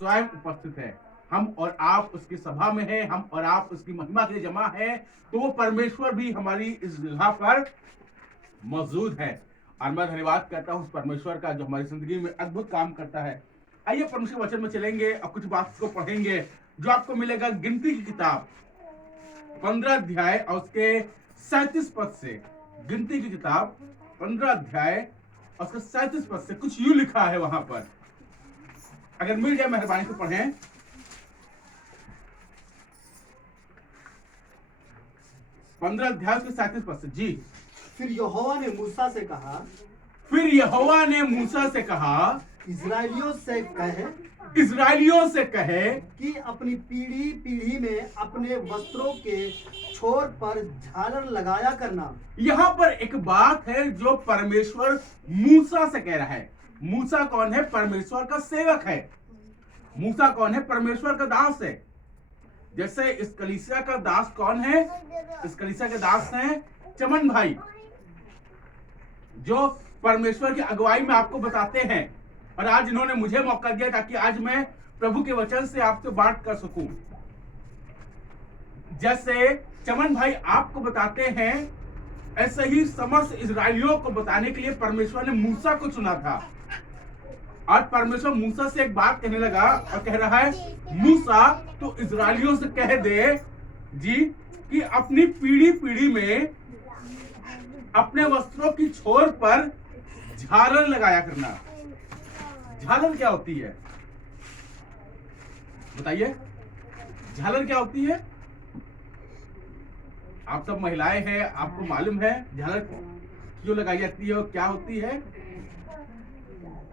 स्वयं उपस्थित है। हम और आप उसकी सभा में हैं, हम और आप उसकी महिमा के लिए जमा है, तो वो परमेश्वर भी हमारी इस जगह पर मौजूद है। और मैं धन्यवाद करता हूँ उस परमेश्वर का जो हमारी जिंदगी में अद्भुत काम करता है। आइए परमेश्वर वचन में चलेंगे और कुछ बात को पढ़ेंगे जो आपको मिलेगा गिनती की किताब 15 अध्याय और उसके 37 पद से। गिनती की किताब 15 अध्याय और उसके 37 पद से कुछ यूं लिखा है वहां पर, अगर मिल जाए मेहरबानी से पढ़ें। 15 अध्याय के 37 पद से। जी। फिर यहोवा ने मूसा से कहा, फिर यहोवा ने मूसा से कहा, इस्राएलियों से कहे कि अपनी पीढ़ी पीढ़ी में अपने वस्त्रों के छोर पर झालर लगाया करना। यहाँ पर एक बात है जो परमेश्वर मूसा से कह रहा है। मूसा कौन है? परमेश्वर का सेवक है। मूसा कौन है? परमेश्वर का दास है। जैसे इस कलीसिया का दास कौन है? इस कलीसिया के दास हैं चमन भाई, जो परमेश्वर की अगुवाई में आपको बताते हैं। और आज इन्होंने मुझे मौका दिया ताकि आज मैं प्रभु के वचन से आपसे बात कर सकूं। जैसे चमन भाई आपको बताते हैं, ऐसे ही समस्त इजरायलियों को बताने के लिए परमेश्वर ने मूसा को चुना था। आज परमेश्वर मूसा से एक बात कहने लगा और कह रहा है, मूसा तो इजरायलियों से कह दे जी कि अपनी पीढ़ी पीढ़ी में अपने वस्त्रों की छोर पर झालर लगाया करना। झालर क्या होती है बताइए? झालर क्या होती है? आप सब महिलाएं हैं, आपको मालूम है झालर क्यों लगाई जाती है और क्या होती है?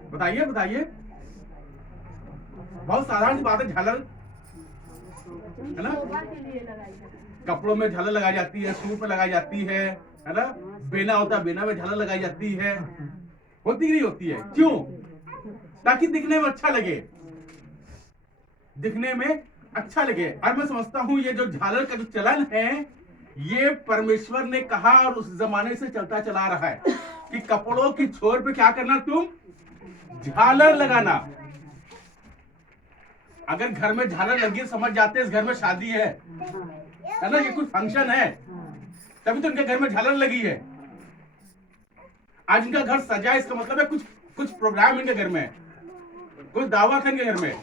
बताइए बताइए। बहुत साधारण सी बात है, झालर है ना? कपड़ों में झालर लगाई जाती है, सूट पे लगाई जाती है ना? बेना होता है, बेना में झालर लगाई जाती है। होती नहीं होती है? क्यों? ताकि दिखने में अच्छा लगे, दिखने में अच्छा लगे। और मैं समझता हूं ये जो झालर का जो चलन है, ये परमेश्वर ने कहा और उस जमाने से चलता चला रहा है कि कपड़ों की छोर पे क्या करना? तुम झालर लगाना। अगर घर में झालर लगी समझ जाते इस घर में शादी है ना? ये कुछ फंक्शन है, तभी तो इनके घर में झालर लगी है। आज इनका घर सजा है, इसका मतलब है कुछ प्रोग्राम इनके घर में, कुछ दावत है इनके घर में।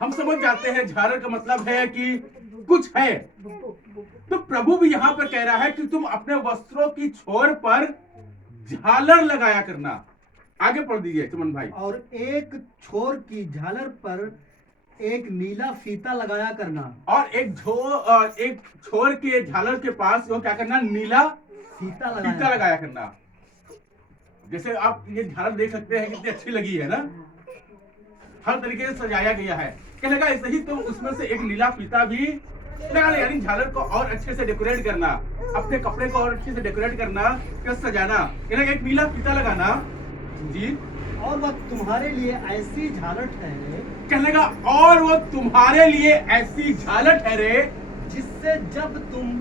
हम समझ जाते हैं झालर का मतलब है कि कुछ है। तो प्रभु भी यहां पर कह रहा है कि तुम अपने वस्त्रों की छोर पर झालर लगाया करना। आगे पढ़ दीजिए चमन भाई। और एक छोर की झालर पर एक नीला फीता लगाया करना। और एक छोर के झालर के पास वो क्या करना? नीला फीता लगाया करना। जैसे आप ये झालर देख सकते हैं कितनी अच्छी लगी है ना? हर तरीके से सजाया गया है। क्या लगा ऐसे ही तो उसमें से एक नीला फीता भी लगाना, यानी झालर को और अच्छे से डेकोरेट करना, अपने कपड़े को और अच्छे से डेकोरेट करना, क्या सजाना, एक नीला फीता लगाना। जी। और वह तुम्हारे लिए ऐसी झालर ठहरे, कहने लगा और वो तुम्हारे लिए ऐसी झालर ठहरे जिससे जब तुम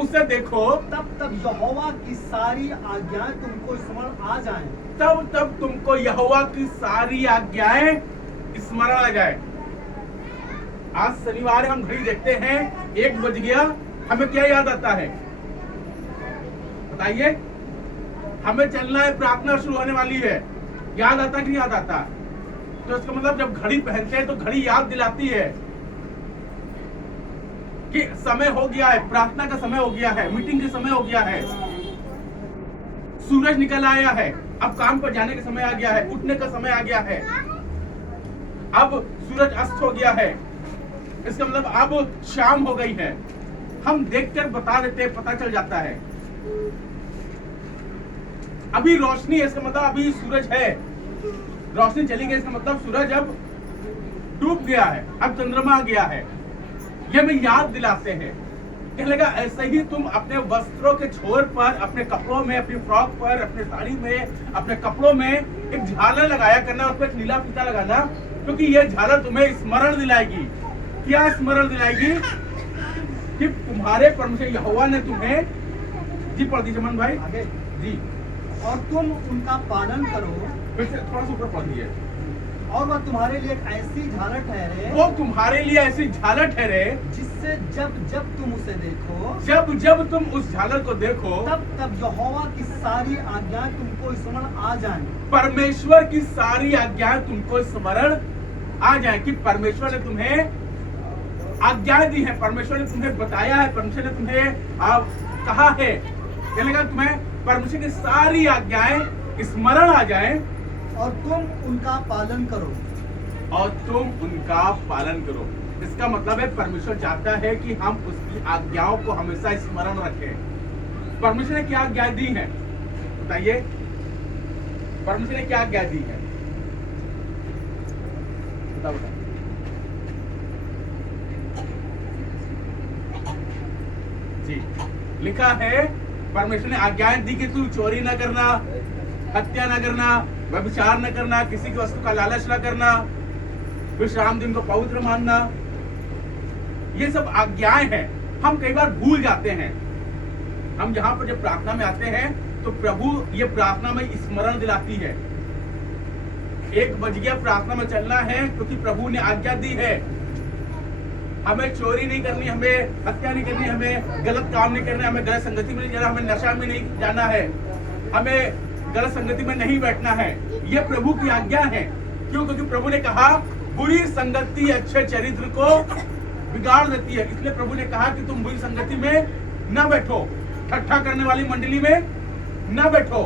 उसे देखो तब यहोवा की सारी आज्ञाएं तुमको स्मरण आ जाएं। तब तुमको यहोवा की सारी आज्ञाएं स्मरण आ जाए। आज शनिवार है, हम घड़ी देखते हैं 1 बज गया, हमें क्या याद आता है बताइए? हमें चलना है, प्रार्थना शुरू होने वाली है। याद आता कि नहीं याद आता? तो इसका मतलब जब घड़ी पहनते हैं तो घड़ी याद दिलाती है कि समय हो गया है, प्रार्थना का समय हो गया है, मीटिंग का समय हो गया है, सूरज निकल आया है, अब काम पर जाने का समय आ गया है, उठने का समय आ गया है, अब सूरज अस्त हो गया है, इसका मतलब अब शाम हो गई है। हम देखकर बता देते हैं, पता चल जाता है। अभी रोशनी है, इसका मतलब अभी सूरज है, रोशनी चली गई, इसका मतलब सूरज अब डूब गया है, अब चंद्रमा आ गया है। ये हमें याद दिलाते हैं। कहने लगा ऐसे ही तुम अपने वस्त्रों के छोर पर, अपने कपड़ों में, अपनी फ्रॉक पर, अपने साड़ी में, अपने कपड़ों में एक झालर लगाया करना, उस पर एक नीला फीता लगाना, क्योंकि यह झालर तुम्हें स्मरण दिलाएगी। क्या स्मरण दिलाएगी? कि तुम्हारे परमेश्वर यहोवा ने तुम्हें, जी पढ़ दीजिए मन भाई। आगे जी। और तुम उनका पालन करो फिर से थोड़ा सा ऊपर पढ़िए। और वह तुम्हारे लिए एक ऐसी झालर ठहरे वो तुम्हारे लिए ऐसी झालर ठहरे, जिससे जब जब तुम उसे देखो जब जब तुम उस झालर को देखो तब तब यहोवा की सारी आज्ञाएं तुमको स्मरण आ जाएं। परमेश्वर की सारी आज्ञाएं तुमको स्मरण आ जाए कि परमेश्वर ने तुम्हें आज्ञाएं दी है, परमेश्वर ने तुम्हें बताया है, परमेश्वर ने तुम्हें कहा है। कहने का तुम्हें परमेश्वर की सारी आज्ञाएं स्मरण आ जाए और तुम उनका पालन करो। और तुम उनका पालन करो। इसका मतलब है परमेश्वर चाहता है कि हम उसकी आज्ञाओं को हमेशा स्मरण रखें। परमेश्वर ने क्या आज्ञा दी है बताइए, परमेश्वर ने क्या आज्ञा दी है? बताओ बताओ। जी लिखा है परमेश्वर ने आज्ञाएं दी कि तू चोरी न करना, हत्या न करना, व्यभिचार न करना, किसी की वस्तु का लालच न करना, विश्राम दिन को पवित्र मानना। ये सब आज्ञाएं हैं। हम कई बार भूल जाते हैं। हम यहाँ पर जब प्रार्थना में आते हैं तो प्रभु ये प्रार्थना में स्मरण दिलाती है। 1 बज गया, प्रार्थना में चलना है क्योंकि प्रभु ने आज्ञा दी है। हमें चोरी नहीं करनी, हमें हत्या नहीं करनी, हमें गलत काम नहीं करना, हमें गलत संगति में नहीं जाना, हमें नशा में नहीं जाना है, हमें गलत संगति में नहीं बैठना है। ये प्रभु की आज्ञा है। क्यों? क्योंकि प्रभु ने कहा बुरी संगति अच्छे चरित्र को बिगाड़ देती है। इसलिए प्रभु ने कहा कि तुम बुरी संगति में न बैठो, ठट्ठा करने वाली मंडली में न बैठो।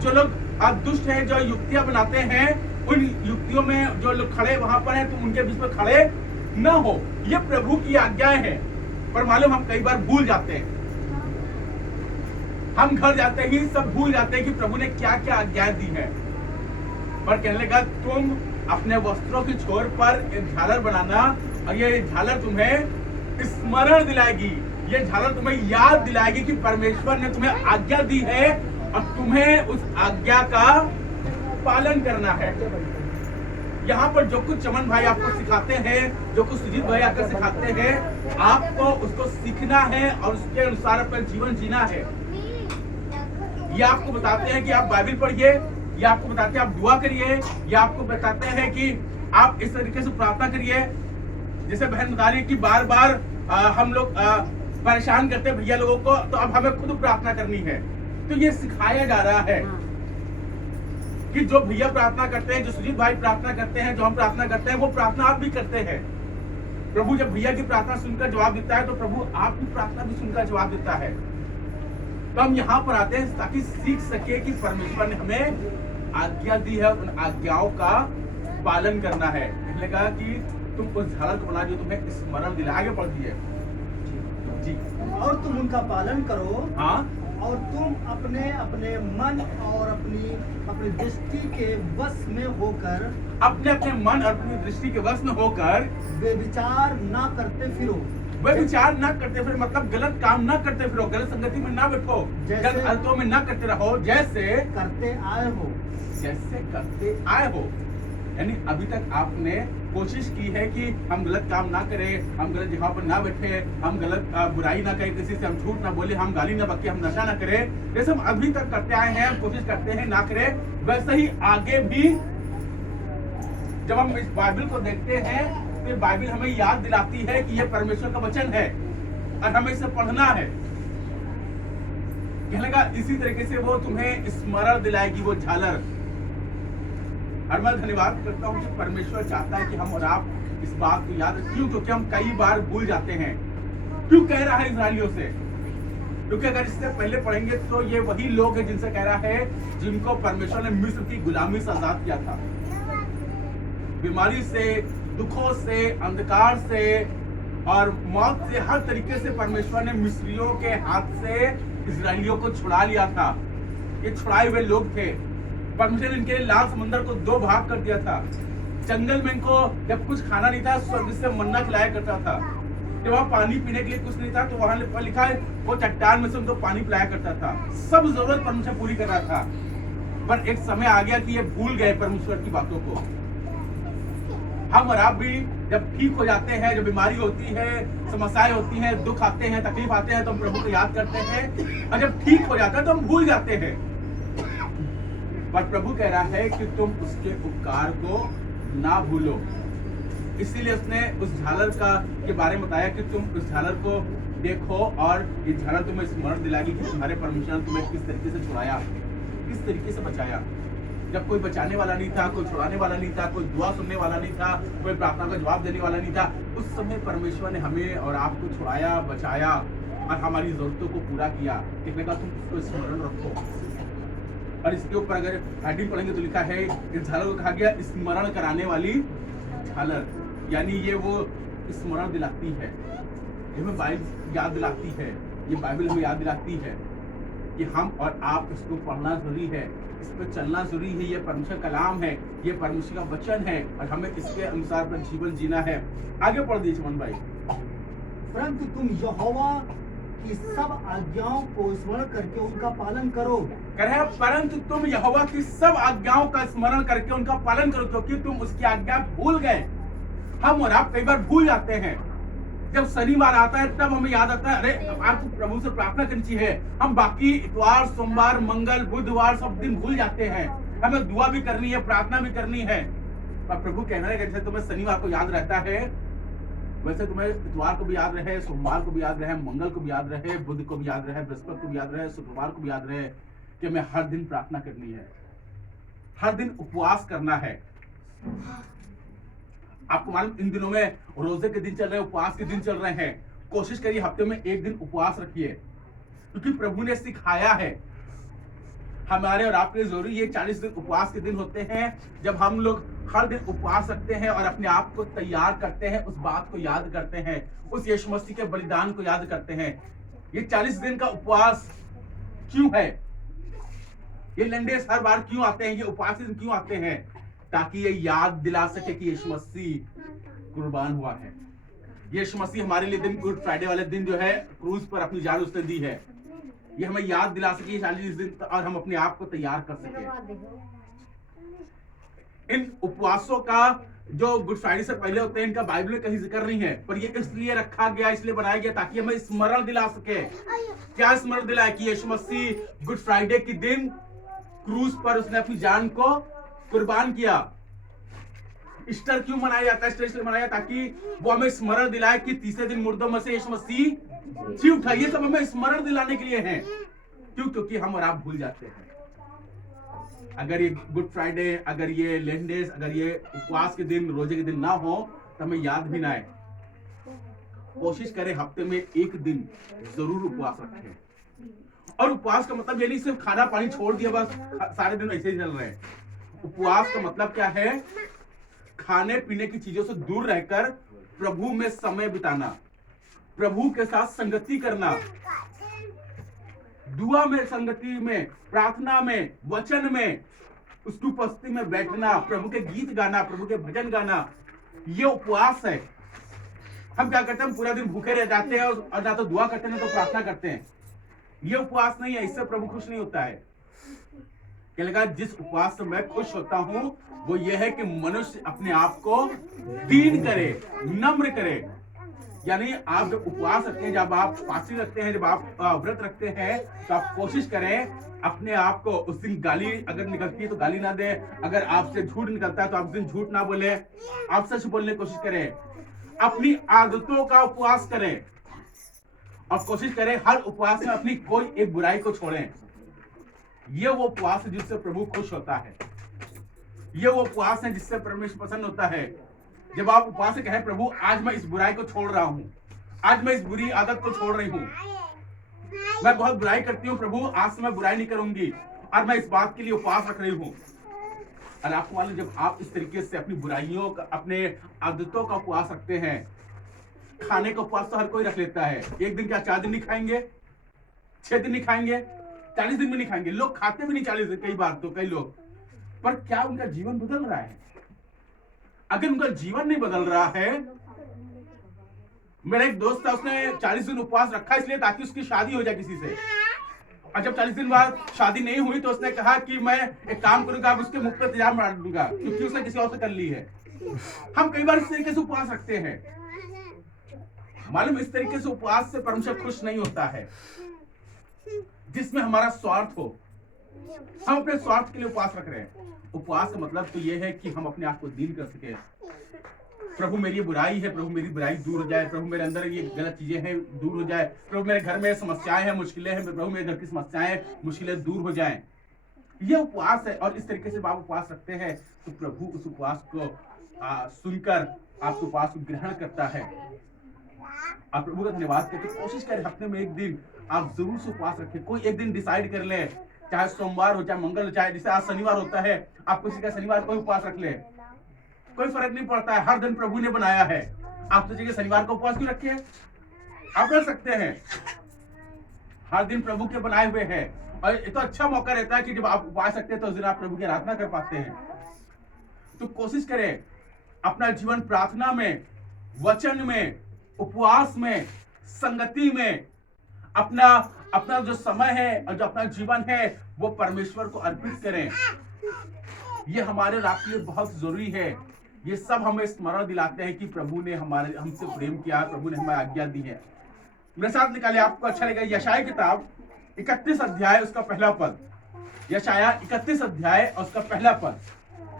जो लोग दुष्ट हैं, जो युक्तियां बनाते हैं, उन युक्तियों में जो लोग खड़े वहां पर हैं, तुम उनके बीच में खड़े न हो। ये प्रभु की आज्ञाएं हैं। पर मालूम हम कई बार भूल जाते हैं। हम घर जाते ही सब भूल जाते हैं कि प्रभु ने क्या क्या आज्ञाएं दी है। पर कहने लगा तुम अपने वस्त्रों की छोर पर एक झालर बनाना, और ये झालर तुम्हें स्मरण दिलाएगी, ये झालर तुम्हें याद दिलाएगी कि परमेश्वर ने तुम्हें आज्ञा दी है और तुम्हें उस आज्ञा का पालन करना है। यहाँ पर जो कुछ चमन भाई आपको सिखाते हैं, जो कुछ सुजीत भाई आपको सिखाते हैं, आपको उसको सीखना है और उसके अनुसार अपना जीवन जीना है। ये आपको बताते हैं कि आप बाइबल पढ़िए, ये आपको बताते हैं आप दुआ करिए, ये आपको बताते हैं कि आप इस तरीके से प्रार्थना करिए। जैसे बहन बता रही है कि बार बार हम लोग परेशान करते हैं भैया लोगों को, तो अब हमें खुद प्रार्थना करनी है। तो ये सिखाया जा रहा है कि जो भैया प्रार्थना करते हैं, जो सुजीत भाई प्रार्थना करते हैं, जो हम प्रार्थना करते हैं, वो प्रार्थना आप भी करते हैं। प्रभु जब भैया की प्रार्थना सुनकर जवाब देता है तो प्रभु आपकी प्रार्थना भी सुनकर जवाब देता है। तो हम यहाँ पर आते हैं ताकि सीख सके कि परमेश्वर ने हमें आज्ञा दी है, उन आज्ञाओं का पालन करना है। इसलिए कहा कि तुम उस झालर को बना जो तुम्हें स्मरण दिला। आगे पढ़ दिए जी। और तुम उनका पालन करो। हाँ। और तुम अपने अपने मन और अपनी दृष्टि के वश में होकर, अपने अपने मन और अपनी दृष्टि के वश में होकर बेविचार ना करते फिरो। वे विचार ना करते फिर मतलब गलत काम ना करते फिरो, गलत संगति में ना बैठो, गलत आदतों में ना करते रहो, जैसे करते आए हो। जैसे करते आए हो। यानी अभी तक आपने कोशिश की है कि हम गलत काम ना करें, हम गलत जगह पर ना बैठे, हम गलत बुराई ना करें, किसी से हम झूठ ना बोले, हम गाली ना बके, हम नशा ना करें। जैसे हम अभी तक करते आए हैं, हम कोशिश करते हैं ना करें, वैसे ही आगे भी जब हम इस बाइबल को देखते हैं तो बाइबल हमें याद दिलाती है कि यह परमेश्वर का वचन है और हमें इसे पढ़ना है। कहने का इसी तरीके से वो तुम्हें स्मरण दिलाएगी, वो झालर। और मैं धन्यवाद करता हूँ कि परमेश्वर चाहता है कि हम और आप इस बात को याद रखें, क्योंकि हम कई बार भूल जाते हैं। क्यों कह रहा है इस्राएलियों से? क्योंकि अगर इससे पहले पढ़ेंगे तो ये वही लोग हैं जिनसे कह रहा है जिनको परमेश्वर ने मिस्र की गुलामी से आजाद किया था। बीमारी से, दुखों से, अंधकार से और मौत से, हर तरीके से परमेश्वर ने मिस्रियों के हाथ से इस्राएलियों को छुड़ा लिया था। ये छुड़ाए हुए लोग थे। परमेश्वर ने इनके लाल समंदर को 2 भाग कर दिया था। जंगल में इनको जब कुछ खाना नहीं था, स्वर्ग से मन्ना खिलाया करता था। जब वहाँ पानी पीने के लिए कुछ नहीं था तो वहां लिखा है वो चट्टान में से उनको पानी पिलाया करता था। सब जरूरत परमेश्वर पूरी कर रहा था। पर एक समय आ गया कि ये भूल गए परमेश्वर की बातों को। हम और आप भी जब ठीक हो जाते हैं, जब बीमारी होती है, समस्याएं होती हैं, दुख आते हैं, तकलीफ आते हैं, तो हम प्रभु को याद करते हैं, और जब ठीक हो जाता है तो हम भूल जाते हैं। पर प्रभु कह रहा है कि तुम उसके उपकार को ना भूलो। इसीलिए उसने उस झालर के बारे में बताया कि तुम उस झालर को देखो और ये झालर तुम्हें स्मरण दिलाएगी कि तुम्हारे परमेश्वर ने तुम्हें किस तरीके से छुड़ाया, किस तरीके से बचाया। जब कोई बचाने वाला नहीं था, कोई छुड़ाने वाला नहीं था, कोई दुआ सुनने वाला नहीं था, कोई प्रार्थना का जवाब देने वाला नहीं था, उस समय परमेश्वर ने हमें और आपको छुड़ाया, बचाया और हमारी जरूरतों को पूरा किया। कहने का तुम उसको स्मरण रखो। और इसके ऊपर अगर हेडिंग पढ़ेंगे तो लिखा है, इस झालर को कहा गया स्मरण कराने वाली झालर, यानी ये वो स्मरण दिलाती है, ये हमें बाइबल याद दिलाती है, ये बाइबल हमें याद दिलाती है कि हम और आप इसको पढ़ना जरूरी है, इस पर चलना जरूरी है। ये परमेश्वर का कलाम है, ये परमेश्वर का वचन है और हमें इसके अनुसार अपना जीवन जीना है। आगे पढ़ दीजिए चमन भाई। परंतु तुम यहोवा की सब आज्ञाओं को स्मरण करके उनका पालन करो। कह रहे हैं परंतु तुम यहोवा की सब आज्ञाओं का स्मरण करके उनका पालन करो, क्योंकि तुम उसकी आज्ञा भूल गए। हम और आप कई बार भूल जाते हैं। जब शनिवार आता है तब हमें याद आता है, अरे आपको प्रभु से प्रार्थना करनी चाहिए। हम बाकी इतवार, सोमवार, मंगल, बुधवार सब दिन भूल जाते हैं। हमें दुआ भी करनी है, प्रार्थना भी करनी है। पर प्रभु कहना है कि जैसे तुम्हें शनिवार को याद रहता है, वैसे तुम्हें इतवार को भी याद रहे, सोमवार को भी याद रहे, मंगल को भी याद रहे, बुध को भी याद रहे, बृहस्पति को भी याद रहे, शुक्रवार को भी याद रहे कि हमें हर दिन प्रार्थना करनी है, हर दिन उपवास करना है। आपको मालूम इन दिनों में रोजे के दिन चल रहे हैं, उपवास के दिन चल रहे हैं। कोशिश करिए हफ्ते में एक दिन उपवास रखिए, क्योंकि प्रभु ने सिखाया है। हमारे और आपके जरूरी ये 40 दिन उपवास के दिन होते हैं, जब हम लोग हर दिन उपवास रखते हैं और अपने आप को तैयार करते हैं, उस बात को याद करते हैं, उस यीशु मसीह के बलिदान को याद करते हैं। ये 40 दिन का उपवास क्यों है? ये लंडेस हर बार क्यों आते हैं? ये उपवास दिन क्यों आते हैं? ताकि ये याद दिला सके कि यीशु मसीह कुर्बान हुआ है। यीशु मसीह हमारे लिए दिन, गुड फ्राइडे वाले दिन जो है क्रूज पर अपनी जान उसने दी है। ये हमें याद दिला सके 40 दिन और हम अपने आप को तैयार कर सके। इन उपवासों का जो गुड फ्राइडे से पहले होते हैं, इनका बाइबल में कहीं जिक्र नहीं है, पर ये इसलिए रखा गया, इसलिए बनाया गया ताकि हमें स्मरण दिला सके। क्या स्मरण दिलाए? कि यीशु मसीह गुड फ्राइडे के दिन क्रूज पर उसने अपनी जान को कुर्बान किया। ईस्टर क्यों मनाया जाता है? ईस्टर इसलिए मनाया ताकि वो हमें स्मरण दिलाए कि तीसरे दिन मुर्दों में से यीशु मसीह जी उठा। ये सब हमें स्मरण दिलाने के लिए है। क्यों? क्योंकि हम और आप भूल जाते हैं। अगर ये गुड फ्राइडे, अगर ये लेंडेस, अगर ये उपवास के दिन, रोजे के दिन ना हो तो हमें याद भी ना आए। कोशिश करें हफ्ते में एक दिन जरूर उपवास रखें। और उपवास का मतलब ये नहीं सिर्फ खाना पानी छोड़ दिया बस सारे दिन ऐसे ही चल रहे हैं। उपवास का मतलब क्या है? खाने पीने की चीजों से दूर रहकर प्रभु में समय बिताना, प्रभु के साथ संगति करना, दुआ में, संगति में, प्रार्थना में, वचन में, उसकी उपस्थिति में बैठना, प्रभु के गीत गाना, प्रभु के भजन गाना, ये उपवास है। हम क्या करते हैं? हम पूरा दिन भूखे रह जाते हैं और ना तो दुआ करते हैं ना तो प्रार्थना करते हैं। ये उपवास नहीं है, इससे प्रभु खुश नहीं होता है। क्या लगा? जिस उपवास से मैं खुश होता हूं वो ये है कि मनुष्य अपने आप को दीन करे, नम्र करे। यानी आप जब उपवास रखते हैं, जब आप फास्टिंग रखते हैं, जब आप व्रत रखते हैं, तो आप कोशिश करें अपने आप को, उस दिन गाली अगर निकलती है तो गाली ना दे, अगर आपसे झूठ निकलता है तो आप उस दिन झूठ ना बोले, आप सच बोलने की कोशिश करें। अपनी आदतों का उपवास करें और कोशिश करें हर उपवास में अपनी कोई एक बुराई को छोड़ें। ये वो उपवास है जिससे प्रभु खुश होता है। ये वो उपवास है जिससे परमेश्वर प्रसन्न होता है। जब आप उपवास से कहें, प्रभु आज मैं इस बुराई को छोड़ रहा हूं, आज मैं इस बुरी आदत को छोड़ रही हूं, मैं बहुत बुराई करती हूं प्रभु, आज से मैं बुराई नहीं करूंगी और मैं इस बात के लिए उपवास रख रही हूं। और आपको मालूम, जब आप इस तरीके से अपनी बुराइयों का, अपने आदतों का उपवास रखते हैं, खाने का उपवास तो हर कोई रख लेता है। एक दिन क्या 4 दिन नहीं खाएंगे, 6 दिन नहीं खाएंगे, 40 दिन में नहीं खाएंगे। लोग खाते भी नहीं 40 दिन, कई बार तो कई लोग। पर क्या उनका जीवन बदल रहा है? अगर उनका जीवन नहीं बदल रहा है, मेरा एक दोस्त था, उसने 40 दिन उपवास रखा इसलिए ताकि उसकी शादी हो जाए किसी से। और जब 40 दिन बाद शादी नहीं हुई तो उसने कहा कि मैं एक काम करूंगा, अब उसके मुख पे तेजाब मार दूंगा, क्योंकि उसने किसी और से कर ली है। हम कई बार इस तरीके से उपवास रखते हैं। मालूम, इस तरीके से उपवास से परमेश्वर खुश नहीं होता है, जिसमें हमारा स्वार्थ हो, हम अपने स्वार्थ के लिए उपवास रख रहे हैं। उपवास का मतलब तो यह है कि हम अपने आप को दीन कर सके। प्रभु मेरी ये बुराई है, प्रभु मेरी बुराई दूर हो जाए, प्रभु मेरे अंदर ये गलत चीजें हैं दूर हो जाए, प्रभु मेरे घर में समस्याएं हैं, मुश्किलें हैं, प्रभु मेरे घर की समस्याएं मुश्किलें दूर हो जाएं। ये उपवास है। और इस तरीके से आप उपवास रखते हैं तो प्रभु उस उपवास को सुनकर आपके उपवास को ग्रहण करता है। आप प्रभु का धन्यवाद करके कोशिश करें हफ्ते में एक दिन आप जरूर से उपवास रखें। कोई एक दिन डिसाइड कर ले, चाहे सोमवार हो, चाहे मंगल हो, चाहे जैसे आज शनिवार होता है, आप किसी का शनिवार को उपवास रख ले, कोई फर्क नहीं पड़ता है। हर दिन प्रभु ने बनाया है। आप सोचिए शनिवार को उपवास क्यों रखे? आप कर सकते हैं। हर दिन प्रभु के बनाए हुए हैं और ये तो अच्छा मौका रहता है कि जब आप उपवास रखते हैं तो उस दिन आप प्रभु की आराधना कर पाते हैं। तो कोशिश करें अपना जीवन प्रार्थना में, वचन में, उपवास में, संगति में अपना जो समय है और जो अपना जीवन है वो परमेश्वर को अर्पित करें। ये हमारे रात के लिए बहुत जरूरी है। ये सब हमें स्मरण दिलाते हैं कि प्रभु ने हमसे प्रेम किया, प्रभु ने हमें आज्ञा दी है। मेरे साथ निकाले, आपको अच्छा लगेगा। यशाया किताब 31 अध्याय उसका पहला पद। यशाया 31 अध्याय और उसका पहला पद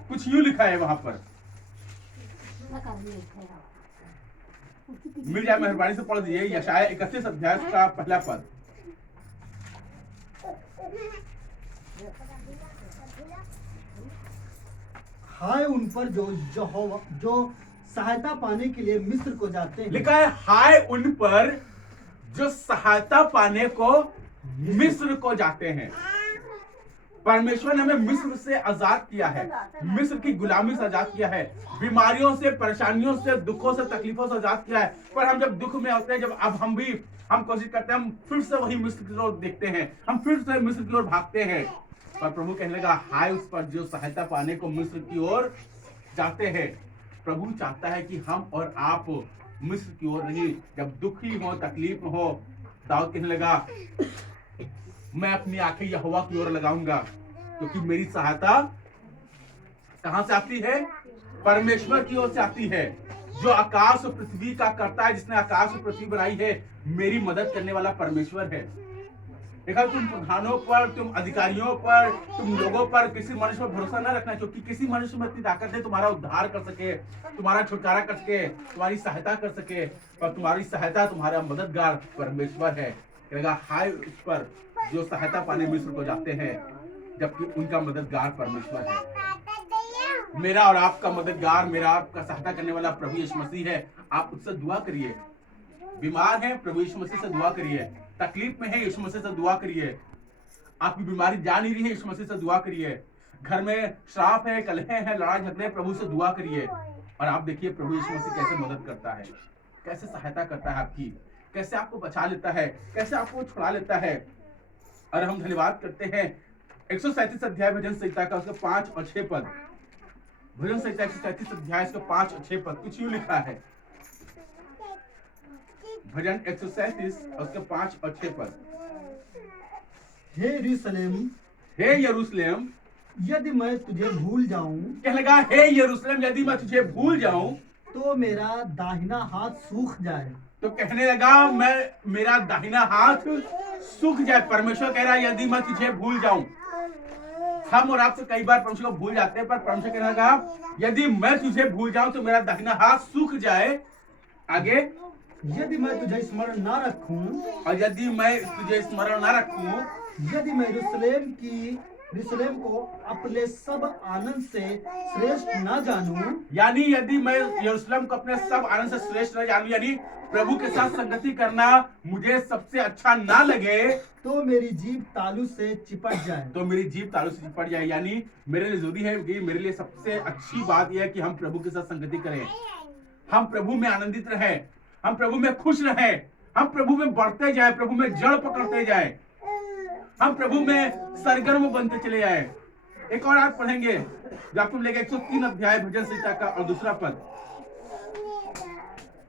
कुछ यूं लिखा है वहां पर। मिल जाए मेहरबानी से पढ़ दीजिए। यशाया 31 अध्याय का पहला पद। हाय उन पर जो सहायता पाने के लिए मिस्र को जाते हैं। लिखा है हाय उन पर जो सहायता पाने को मिस्र को जाते हैं। परमेश्वर ने हमें मिस्र से आजाद किया है, मिस्र की गुलामी से आजाद किया है, बीमारियों से, परेशानियों से, दुखों से, तकलीफों से आजाद किया है। पर हम जब दुख में होते हैं, जब अब हम कोशिश करते हैं, हम फिर से वही मिस्र की ओर देखते हैं, हम फिर से मिस्र की ओर भागते हैं। पर प्रभु कहने लगा हाय उस पर जो सहायता पाने को मिस्र की ओर जाते हैं। प्रभु चाहता है कि हम और आप मिस्र की ओर नहीं, जब दुखी हो, तकलीफ में हो। दाऊद कहने लगा मैं अपनी आंखें यहोवा की ओर लगाऊंगा, क्योंकि मेरी सहायता कहां से आती है? परमेश्वर की ओर से आती है, जो आकाश और पृथ्वी का करता है, जिसने आकाश और पृथ्वी बनाई है। मेरी मदद करने वाला परमेश्वर है। देखा, तुम प्रधानों पर, तुम अधिकारियों पर, तुम लोगों पर, किसी मनुष्य पर भरोसा न रखना, क्योंकि किसी मनुष्य में इतनी ताकत है तुम्हारा उद्धार कर सके, तुम्हारा छुटकारा कर सके, तुम्हारी सहायता कर सके। पर तुम्हारी सहायता, तुम्हारा मददगार परमेश्वर है। कहेगा हाय उस पर जो सहायता पाने मिस्र को जाते हैं, जबकि उनका मददगार परमेश्वर है। मेरा और आपका मददगार, मेरा आपका सहायता करने वाला प्रभु यीशु मसीह है। आप उससे दुआ करिए। बीमार हैं, प्रभु यीशु मसीह से दुआ करिए। तकलीफ में है, यीशु मसीह से दुआ करिए। आपकी बीमारी जा नहीं रही है, यीशु मसीह से दुआ करिए। घर में श्राप है, कलह है, लड़ाई झगड़े, प्रभु से दुआ करिए। और आप देखिए प्रभु यीशु मसीह कैसे मदद करता है, कैसे सहायता करता है आपकी, कैसे आपको बचा लेता है, कैसे आपको छुड़ा लेता है। और हम धन्यवाद करते हैं 137 अध्याय भजन संहिता का उसका 5 और 6 पद। भजन संहिता 137 अध्याय उसका 5 और 6 पद कुछ यूं लिखा है। भजन 137 और उसके 5 और 6 पद। हे यरूशलेम, हे यरूशलेम, यदि मैं तुझे भूल जाऊं, कहने लगा हे यरूशलेम, यदि मैं तुझे भूल जाऊं तो मेरा दाहिना हाथ सूख जाए। तो कहने लगा मेरा दाहिना हाथ सूख जाए। परमेश्वर कह रहा है यदि मैं तुझे भूल जाऊं। हम और आप तो कई बार परमेश्वर को भूल जाते हैं, पर परमेश्वर कहने लगा यदि मैं तुझे भूल जाऊं तो मेरा दाहिना हाथ सूख जाए। आगे, यदि मैं तुझे स्मरण न रखूं, और यदि मैं तुझे स्मरण न रखूं, यदि मैं यरूशलेम को अपने सब आनंद से श्रेष्ठ न जानूं, यानी यदि मैं यरूशलेम को अपने सब आनंद से श्रेष्ठ न जानूं, यानी प्रभु के साथ संगति करना मुझे सबसे अच्छा ना लगे, तो मेरी जीभ तालू से चिपट जाए। तो मेरी जीभ तालू से चिपट जाए। यानी मेरे लिए जरूरी है कि मेरे लिए सबसे अच्छी बात यह है कि हम प्रभु के साथ संगति करें, हम प्रभु में आनंदित रहे, हम प्रभु में खुश रहे, हम प्रभु में बढ़ते जाए, प्रभु में जड़ पकड़ते जाए, हम प्रभु में सरगर्म बनते चले जाए। एक और आज पढ़ेंगे जो आपको मिलेगा 103 अध्याय भजन संहिता का और दूसरा पद।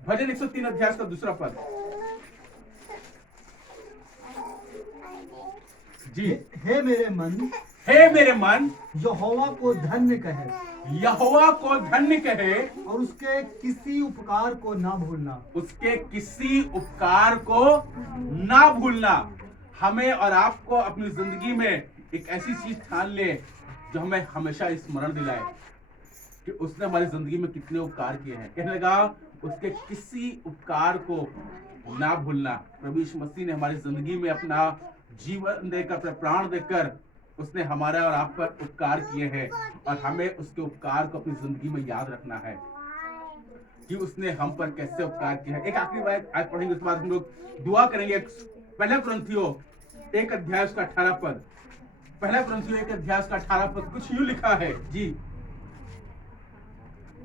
भजन 103 अध्याय का दूसरा पद। जी, हे मेरे मन, हे मेरे मन, यहोवा को धन्य कहे, यहोवा को धन्य कहे, और उसके किसी उपकार को ना भूलना। उसके किसी उपकार को ना भूलना। हमें और आपको अपनी जिंदगी में एक ऐसी चीज ठान ले जो हमें हमेशा स्मरण दिलाए कि उसने हमारी जिंदगी में कितने उपकार किए हैं। कहने लगा उसके किसी उपकार को ना भूलना। प्रभु यीशु मसीह ने हमारी जिंदगी में अपना जीवन देकर, अपना प्राण देकर उसने हमारा और आप पर उपकार किए हैं, और हमें उसके उपकार को अपनी जिंदगी में याद रखना है कि उसने हम पर कैसे उपकार किया है। एक आखिरी बात आज पढ़ेंगे, उसके बाद हम लोग दुआ करेंगे। पहला कुरिन्थियों 1 अध्याय उसका 18 पद, पहला कुरिन्थियों 1 अध्याय उसका 18 पद कुछ यूं लिखा है जी।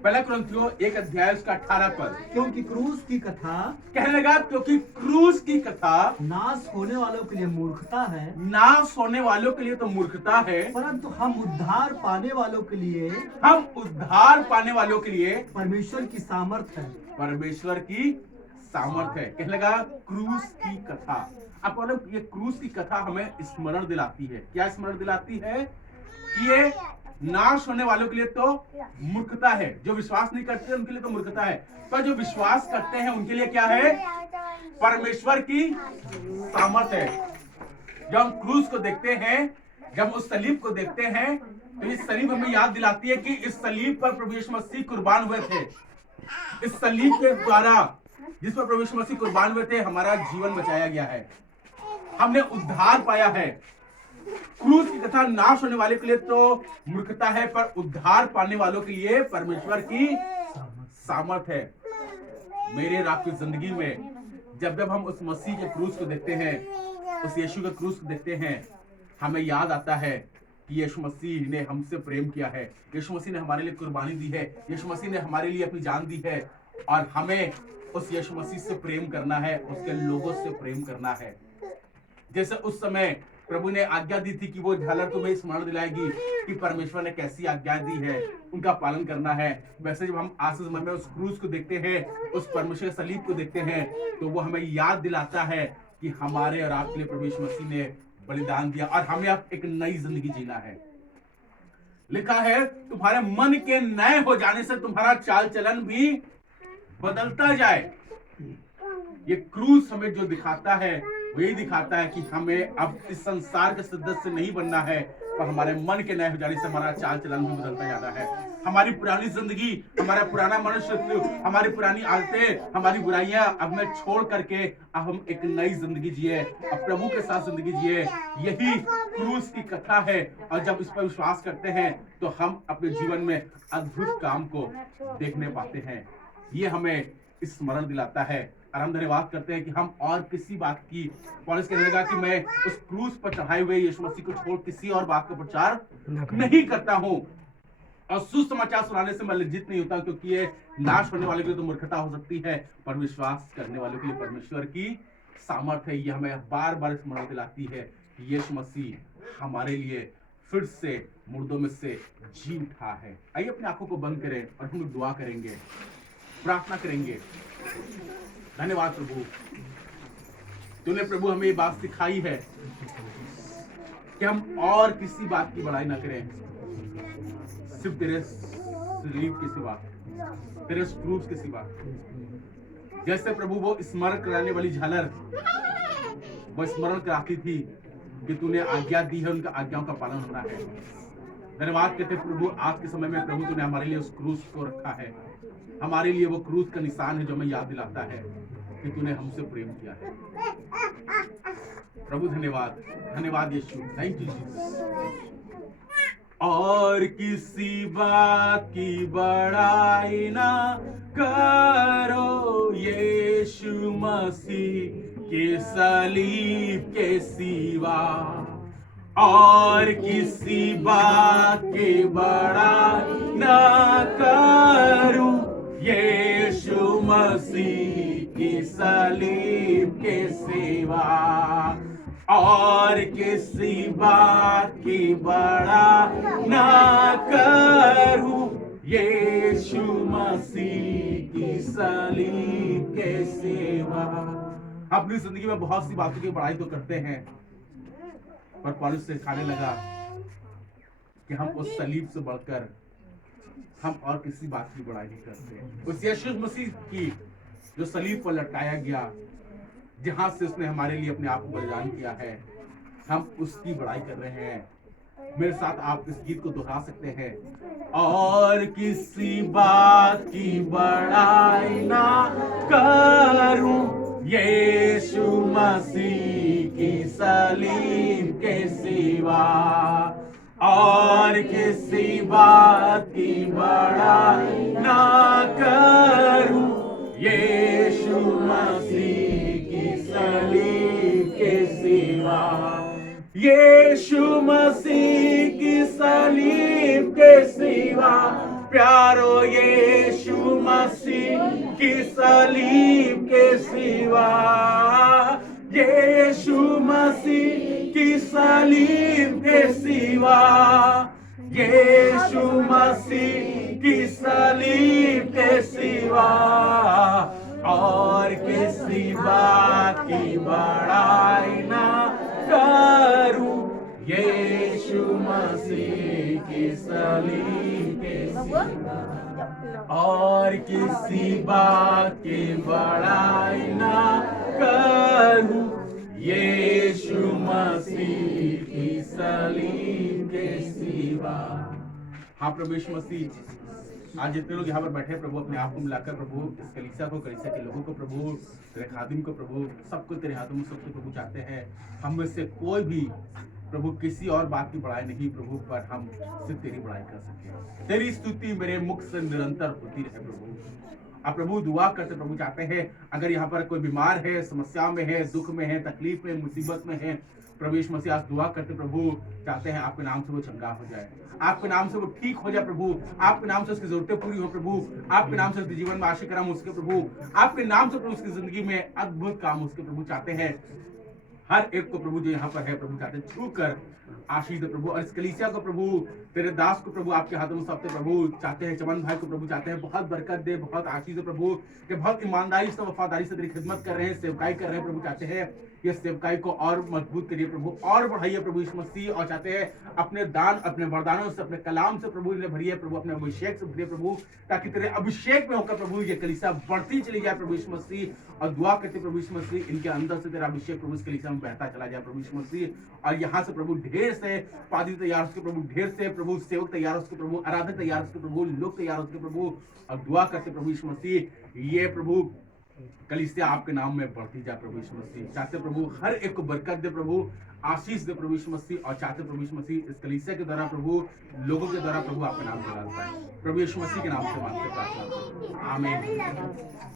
पहला कुरिन्थियों 1 अध्याय उसका 18 पद, क्योंकि क्रूस की कथा कहने लगा क्योंकि क्रूस की कथा नाश होने वालों के लिए मूर्खता है, नाश होने वालों के लिए तो मूर्खता है, परंतु हम उद्धार पाने वालों के लिए हम उद्धार पाने वालों के लिए परमेश्वर की सामर्थ है। परमेश्वर की सामर्थ है। कहने लगा क्रूस की कथा। अब बोलो, ये क्रूस की कथा हमें स्मरण दिलाती है। क्या स्मरण दिलाती है? कि ये नाश होने वालों के लिए तो मूर्खता है, जो विश्वास नहीं करते उनके लिए तो मूर्खता है, पर जो विश्वास करते हैं उनके लिए क्या है? परमेश्वर की सामर्थ है। जब हम क्रूस को देखते हैं, जब उस सलीब को देखते हैं, तो ये सलीब हमें याद दिलाती है कि इस सलीब पर प्रभु यीशु मसीह कुर्बान हुए थे। इस सलीब के द्वारा जिस पर प्रभु यीशु मसीह कुर्बान हुए थे, हमारा जीवन बचाया गया है, हमने उद्धार पाया है। क्रूस की कथा नाश होने वाले के लिए तो मूर्खता है, पर उद्धार पाने वालों के लिए परमेश्वर की सामर्थ है। मेरे और आपकी जिंदगी में जब जब हम उस मसीह के क्रूस को देखते हैं, उस यीशु के क्रूस को देखते हैं, हमें याद आता है कि यीशु मसीह ने हमसे प्रेम किया है, यीशु मसीह ने हमारे लिए कुर्बानी दी है, यीशु मसीह ने हमारे लिए अपनी जान दी है, और हमें उस यीशु मसीह से प्रेम करना है, उसके लोगों से प्रेम करना है। जैसे उस समय प्रभु ने आज्ञा दी थी कि वो झालर तुम्हें स्मरण दिलाएगी कि परमेश्वर ने कैसी आज्ञा दी है, उनका पालन करना है। वैसे जब हम आज मन में उस क्रूस को देखते हैं, उस परमेश्वर के सलीब को देखते हैं, तो वो हमें याद दिलाता है कि हमारे और आपके लिए प्रभु यीशु मसीह ने बलिदान दिया, और हमें अब एक नई जिंदगी जीना है। लिखा है तुम्हारे मन के नए हो जाने से तुम्हारा चाल चलन भी बदलता जाए। ये क्रूस हमें जो दिखाता है, वही दिखाता है कि हमें अब इस संसार के सदस्य नहीं बनना है, पर हमारे मन के नए हो जाने से हमारा चाल चलन भी बदलता जाना है। हमारी पुरानी जिंदगी, हमारा पुराना मनुष्य, हमारी पुरानी आदतें, हमारी बुराइयां अब में छोड़ करके अब हम एक नई जिंदगी जिए, अब प्रभु के साथ जिंदगी जिए। यही क्रूस की कथा है, और जब इस पर विश्वास करते हैं तो हम अपने जीवन में अद्भुत काम को देखने पाते हैं। ये हमें स्मरण दिलाता है, और हम धन्यवाद करते हैं कि हम और किसी बात की, पौलुस कहने लगा कि मैं उस क्रूस पर चढ़ाए हुए यीशु मसीह को छोड़ किसी और बात का प्रचार नहीं करता हूं, और सुसमाचार सुनाने से मैं लज्जित नहीं होता, क्योंकि ये नाश होने वाले के लिए तो मूर्खता हो सकती है, पर विश्वास करने वालों के लिए परमेश्वर की सामर्थ है। ये हमें बार बार स्मरण दिलाती है कि यीशु मसीह हमारे लिए फिर से मुर्दों में से जी उठा है। आइए अपनी आंखों को बंद करें और हम लोग दुआ करेंगे, प्रार्थना करेंगे। धन्यवाद प्रभु, तूने प्रभु हमें ये बात सिखाई है कि हम और किसी बात की बड़ाई ना करें, सिर्फ तेरे सलीब के सिवा, तेरे क्रूस के सिवा। जैसे प्रभु वो स्मरण कराने वाली झालर वो स्मरण कराती थी कि तूने आज्ञा दी है, उनका आज्ञाओं का पालन होना है। धन्यवाद कहते प्रभु, आज के समय में प्रभु तूने हमारे लिए उस क्रूस को रखा है, हमारे लिए वो क्रूस का निशान है जो हमें याद दिलाता है कि तूने हमसे प्रेम किया है। प्रभु धन्यवाद, धन्यवाद यीशु, थैंक यू जीसस। और किसी बात की बड़ाई ना करो यीशु मसीह के सलीब के सिवा, और किसी बात की बड़ाई ना करूं यीशु मसीह की सलीब के सिवा, और किसी बात की बड़ा ना करूं यीशु मसीह की सलीब के सिवा। अपनी जिंदगी में बहुत सी बातों की बड़ाई तो करते हैं, पर पौलुस से खाने लगा कि हम उस सलीब से बढ़कर हम और किसी बात की बड़ाई नहीं करते। उस यीशु मसीह की जो सलीब पर लटकाया गया, जहां से उसने हमारे लिए अपने आप को बलिदान किया है, हम उसकी बड़ाई कर रहे हैं। मेरे साथ आप इस गीत को दोहरा सकते हैं। और किसी बात की बड़ाई ना करूं, यीशु मसीह की सलीब के सिवा। और किसी बात की बड़ाई ना करूं, यीशु मसीह की सलीब के सिवा। यीशु मसीह की सलीब के सिवा, प्यारो यीशु मसीह की सलीब के सिवा। यीशु मसीह की सलीब के सिवा। यीशु मसीह की सलीब के सिवा। और किसी बात की बड़ाई ना करूं, यीशु मसीह की सलीब के सिवा। और किसी बात की बड़ाई ना करूं, यीशु मसीह की सलीब के सिवा। हाँ प्रभु यीशु मसीह, आज जितने लोग यहाँ पर बैठे हैं प्रभु, अपने आप को मिलाकर प्रभु इस कलीसिया को, कलीसिया के लोगों को प्रभु, तेरे खादिम को प्रभु, सबको तेरे हाथों में सबको प्रभु चाहते हैं। हम में से कोई भी प्रभु किसी और बात की बड़ाई नहीं प्रभु, पर हम सिर्फ तेरी बड़ाई कर सके। तेरी स्तुति मेरे मुख से निरंतर होती रहे प्रभु। अब प्रभु दुआ करते प्रभु चाहते हैं, अगर यहाँ पर कोई बीमार है, समस्या में है, दुख में है, तकलीफ में, मुसीबत में है, प्रभु यीशु मसीह आज दुआ करते प्रभु चाहते हैं आपके नाम से वो चंगा हो जाए, आपके नाम से वो ठीक हो जाए प्रभु, आपके नाम से उसकी जरूरतें पूरी हो प्रभु, आपके नाम से उसके जीवन में आशीष कराम उसके प्रभु, आपके नाम से प्रभु उसकी जिंदगी में अद्भुत काम उसके प्रभु चाहते हैं। हर एक को प्रभु जो यहाँ पर है प्रभु चाहते छू कर आशीष दे प्रभु। और इस कलीसिया को प्रभु, तेरे दास को प्रभु आपके हाथों में सौंपते प्रभु चाहते हैं, चमन भाई को प्रभु चाहते हैं बहुत बरकत दे, बहुत आशीष दे प्रभु, कि बहुत ईमानदारी से, वफादारी से तेरी खिदमत कर रहे हैं, सेवकाई कर रहे हैं प्रभु। चाहते हैं ये सेवकाई को और मजबूत करिए प्रभु, और बढ़ाइए प्रभु यीशु मसीह। और चाहते हैं अपने दान, अपने वरदानों से, अपने कलाम से प्रभु इन्हें भरिए प्रभु, अपने अभिषेक से भरिए प्रभु, ताकि तेरे अभिषेक में होकर प्रभु ये कलीसिया बढ़ती चली जाए प्रभु यीशु मसीह। और दुआ करते प्रभु यीशु मसीह, इनके अंदर से तेरा अभिषेक प्रभु इस कलीसिया में बहता चला जाए प्रभु यीशु मसीह। और यहाँ से प्रभु ढेर से पादी तैयार हो प्रभु, ढेर से प्रभु सेवक तैयार हो प्रभु, आराधक तैयार हो प्रभु, लोग तैयार हो प्रभु। और दुआ करते प्रभु यीशु मसीह, ये प्रभु कलीसिया आपके नाम में बढ़ती जाए प्रभु यीशु मसीह। चाहते प्रभु हर एक को बरकत दे प्रभु, आशीष दे प्रभु यीशु मसीह। और चाहते प्रभु यीशु मसीह इस कलीसिया के द्वारा प्रभु, लोगों के द्वारा प्रभु आपका नाम जलाल पाए प्रभु यीशु मसीह के नाम से मांगते प्रार्थना, आमीन।